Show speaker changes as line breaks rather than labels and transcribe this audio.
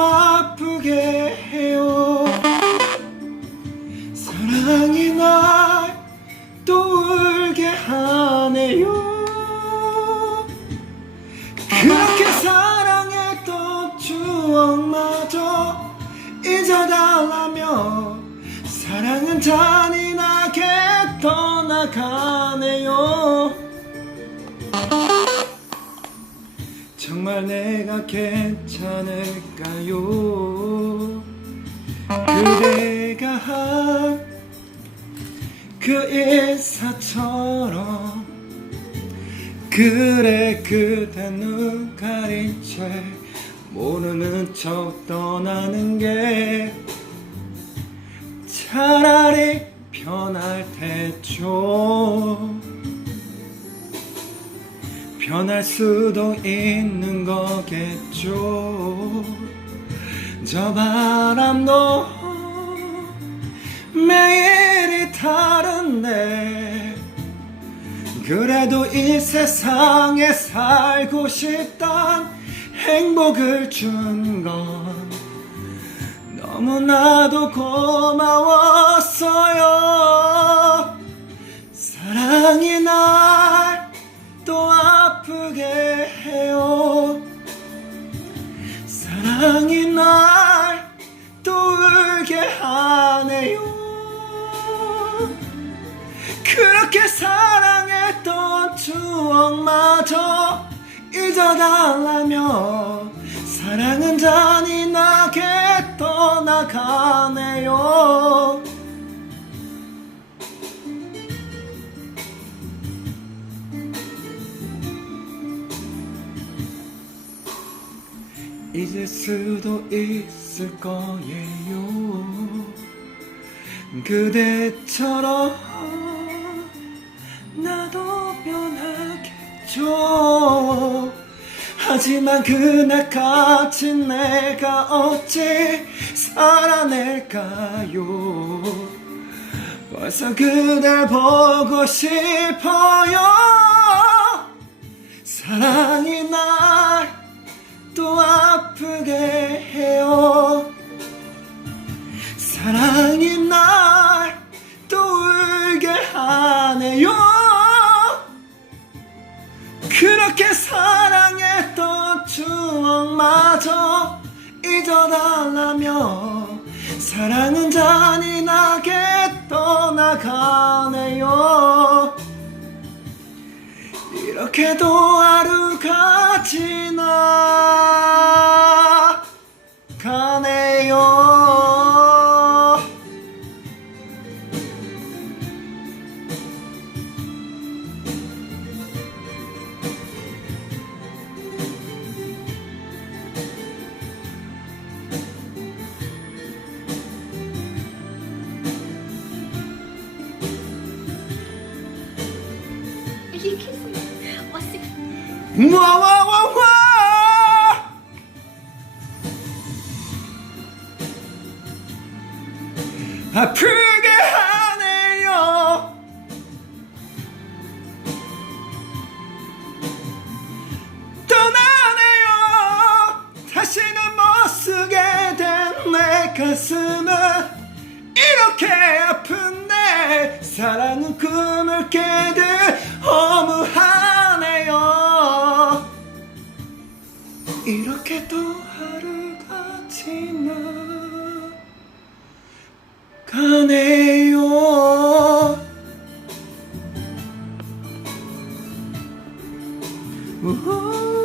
아프게 해요. 사랑이 날 또 울게 하네요. 그렇게 사랑했던 추억마저 잊어달라며 사랑은 잔인하게 떠나가네요 정말 내가 괜찮을까요? 그대가 한그 인사처럼 그래 그대 눈 가린 채 모르는 척 떠나는 게 차라리 편할 테죠 변할 수도 있는 거겠죠. 저 바람도 매일이 다른데 그래도 이 세상에 살고 싶단 행복을 준 건 너무나도 고마웠어요 그렇게 사랑했던 추억마저 잊어달라며 사랑은 잔인하게 떠나가네요. 잊을 수도 있을 거예요. 그대처럼 하지만 그날같이 내가 어찌 살아낼까요? 벌써 그댈 보고 싶어요. 사랑이 날 또 아프게 해요. 사랑이 날 또 울게 하네요. 그렇게 사랑했던 추억마저 잊어달라며 사랑은 잔인하게 떠나가네요. 이렇게도 하루가 지나 와와와와! 아프게 하네요. 떠나네요. 다시는 못 쓰게 된 내 가슴은 이렇게 아픈데 사랑은 꿈을 깨듯 이렇게 또 하루가 지나가네요 우후.